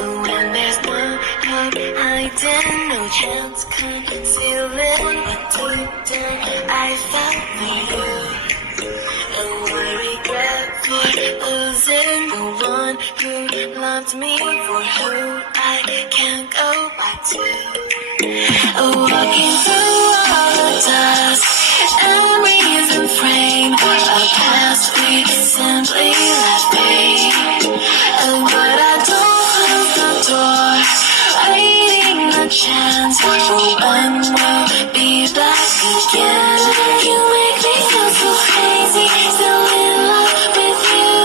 When there's no hope hiding, no chance concealing, but deep down I felt for you. Oh, I regret for losing the one who loved me, for who I can't go back to. Oh, walking through all the dust and reason frame, a past we simply left be. Oh, but I don't close the door, waiting the chance for when we'll be back again. You make me feel so crazy, still in love with you.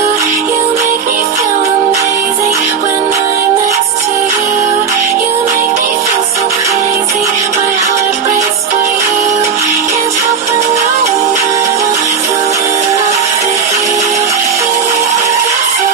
You make me feel amazing when I'm next to you. You make me feel so crazy, my heart breaks for you. Can't help but know that I'm still in love with you. You make me feel so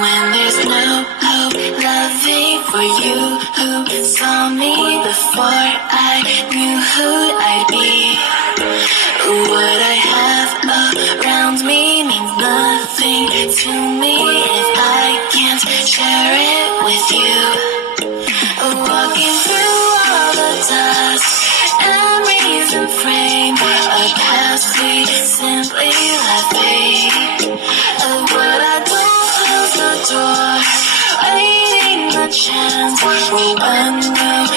when there's no hope loving for you who saw me before I knew who I'd be. What I have around me means nothing to me if I can't share it with you. Walking through all the dust and reason frame, a past we simply left be. But I don't close the door, waiting the chance for when we'll